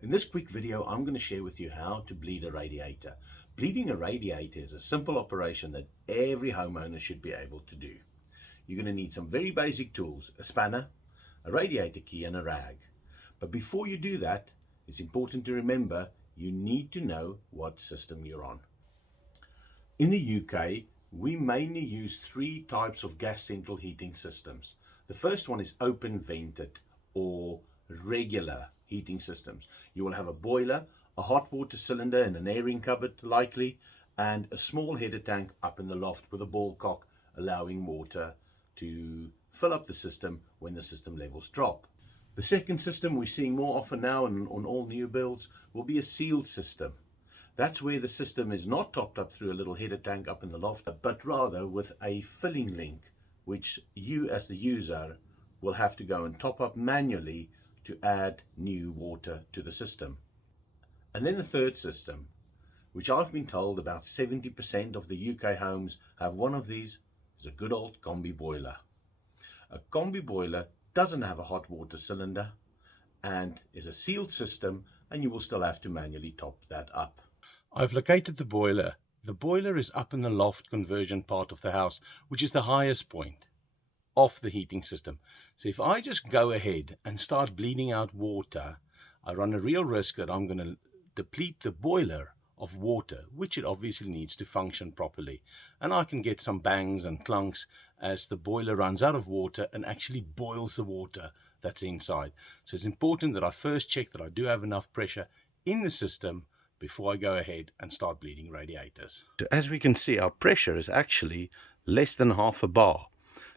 In this quick video, I'm going to share with you how to bleed a radiator. Bleeding a radiator is a simple operation that every homeowner should be able to do. You're going to need some very basic tools, a spanner, a radiator key and a rag. But before you do that, it's important to remember you need to know what system you're on. In the UK, we mainly use three types of gas central heating systems. The first one is open vented or regular heating systems. You will have a boiler, a hot water cylinder and an airing cupboard likely, and a small header tank up in the loft with a ball cock allowing water to fill up the system when the system levels drop. The second system we're seeing more often now and on all new builds will be a sealed system. That's where the system is not topped up through a little header tank up in the loft, but rather with a filling link, which you as the user will have to go and top up manually to add new water to the system. And then the third system, which I've been told about 70% of the UK homes have one of these, is a good old combi boiler. A combi boiler doesn't have a hot water cylinder and is a sealed system, and you will still have to manually top that up. I've located the boiler. The boiler is up in the loft conversion part of the house, which is the highest point of the heating system. So if I just go ahead and start bleeding out water, I run a real risk that I'm going to deplete the boiler of water, which it obviously needs to function properly. And I can get some bangs and clunks as the boiler runs out of water and actually boils the water that's inside. So it's important that I first check that I do have enough pressure in the system before I go ahead and start bleeding radiators. So as we can see, our pressure is actually less than half a bar.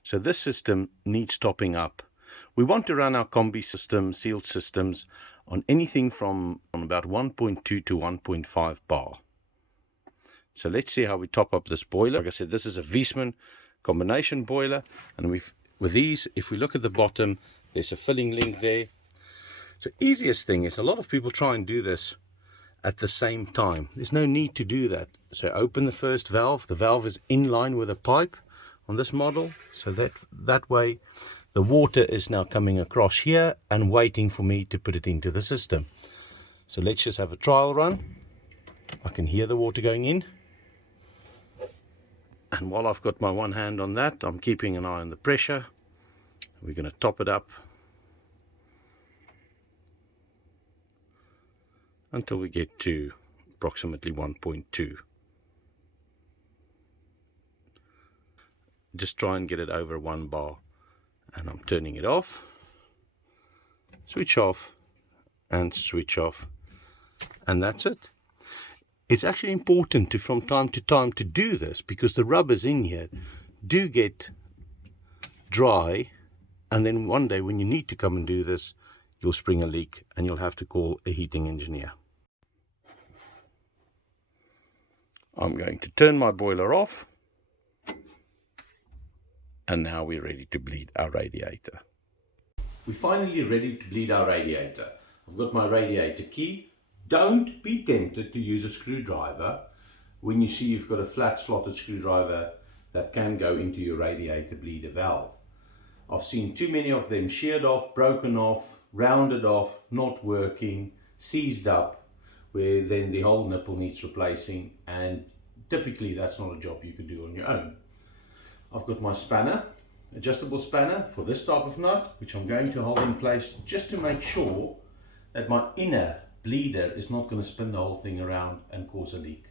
So this system needs topping up. We want to run our combi system, sealed systems, on anything from about 1.2 to 1.5 bar. So let's see how we top up this boiler. Like I said, this is a Viessmann combination boiler, and with these, if we look at the bottom, there's a filling link there. So easiest thing is, a lot of people try and do this at the same time. There's no need to do that. So open the first valve. The valve is in line with a pipe on this model, so that way the water is now coming across here and waiting for me to put it into the system. So let's just have a trial run. I can hear the water going in, and while I've got my one hand on that, I'm keeping an eye on the pressure. We're going to top it up until we get to approximately 1.2. Just try and get it over 1 bar, and I'm turning it off, switch off and switch off, and that's it. It's actually important to, from time to time, to do this, because the rubbers in here do get dry, and then one day when you need to come and do this, you'll spring a leak and you'll have to call a heating engineer. I'm going to turn my boiler off, and now we're ready to bleed our radiator. We're finally ready to bleed our radiator. I've got my radiator key. Don't be tempted to use a screwdriver when you see you've got a flat slotted screwdriver that can go into your radiator bleeder valve. I've seen too many of them sheared off, broken off, rounded off, not working, seized up, where then the whole nipple needs replacing, and typically that's not a job you could do on your own. I've got my spanner, adjustable spanner for this type of nut, which I'm going to hold in place just to make sure that my inner bleeder is not going to spin the whole thing around and cause a leak.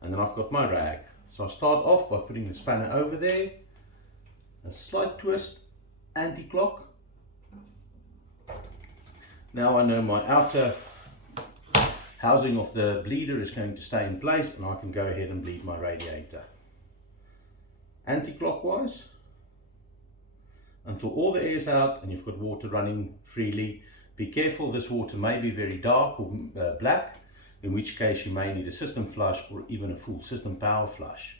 And then I've got my rag. So I start off by putting the spanner over there, a slight twist, anti-clock. Now I know my outer housing of the bleeder is going to stay in place, and I can go ahead and bleed my radiator. Anti-clockwise until all the air is out and you've got water running freely. Be careful, this water may be very dark or black, in which case you may need a system flush or even a full system power flush.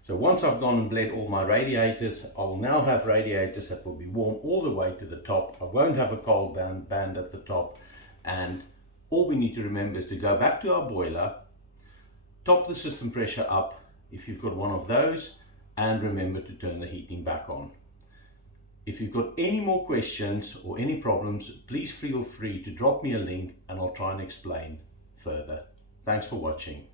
So once I've gone and bled all my radiators, I will now have radiators that will be warm all the way to the top. I won't have a cold band at the top, and all we need to remember is to go back to our boiler, top the system pressure up if you've got one of those, and remember to turn the heating back on. If you've got any more questions or any problems, please feel free to drop me a link and I'll try and explain further. Thanks for watching.